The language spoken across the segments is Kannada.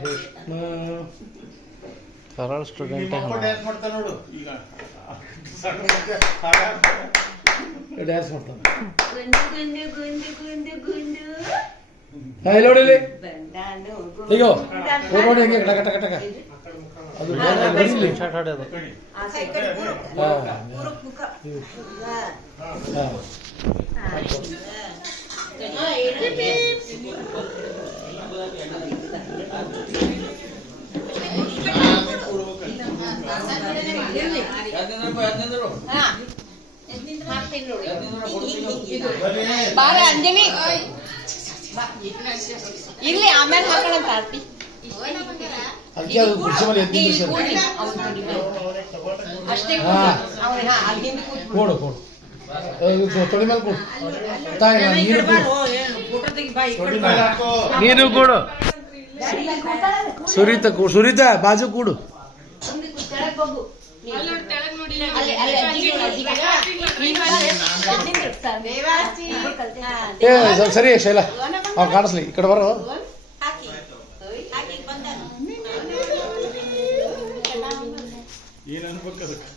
ಕೃಷ್ಣ ಕರಾಳ ಸ್ಟೂಡೆಂಟ್ ಡ್ಯಾನ್ಸ್ ಮಾಡ್ತಾನೆ ನೋಡು ಈಗ ಡ್ಯಾನ್ಸ್ ಮಾಡ್ತಾನೆ ಗುಂಡು ಗುಂಡು ಗುಂಡು ಗುಂಡು ಇಲ್ಲಿ ನೋಡಿ ಇಲ್ಲಿ ಬಂದಾನು ಈಗ ನೋಡಿ ಹಂಗೆ ಟಕ ಟಕ ಟಕ ಅದು ಶಾರ್ಟ್ ಆಡೋದು ಆ ಸೈಕಲ್ ಪೂರ ಮುಖ ಬಾರ ಅಂಜಲಿ ಇಲ್ಲಿ ಆಮೇಲೆ ಹಾಕೋಣ ಆರ್ತಿ ಅದಕ್ಕೆ ಅದು ಕುರ್ಚಿ ಮೇಲೆ ಎದ್ದು ಅಷ್ಟೇ ಕೊಡು ಕೊಡು ತೊಡಿ ಮೇಲೆ ಕೊಡು ತಾಯಿ ನೀರು ನೀರು ಕೊಡು ಸುರಿತ ಬಾಜು ಕೂಡು ಏ ಸರಿ ಶೈಲ ಅವ್ ಕಾಣಿಸ್ಲಿ ಈ ಕಡೆ ಬರೋ ಏನ್ ಅನ್ಬೇಕು ಅದಕ್ಕೆ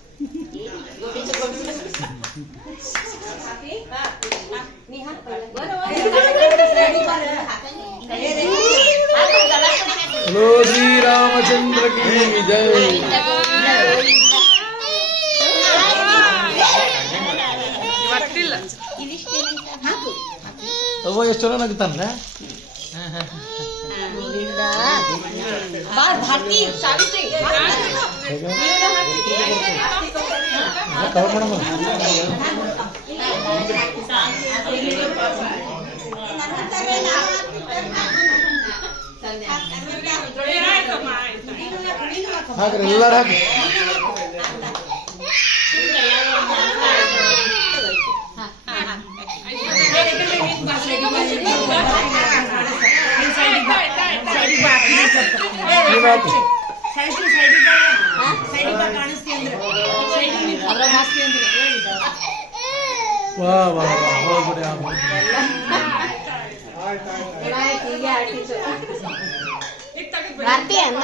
ಹಲೋ ಶ್ರೀರಾಮಚಂದ್ರ ಕಿ ಜೈ ಅವ್ವ ಎಷ್ಟು ಚೆನ್ನಾಗಿತ್ತಾನೆ ಕವರ್ ಮಾಡಮ್ಮ ಹಾಕ್ರಿ ಎಲ್ಲಾರು ಹಾಕಿ ವಾ ವಾ ಹೋಗ್ಬಿಡಿ ಆರ್ತಿ ಅನ್ನ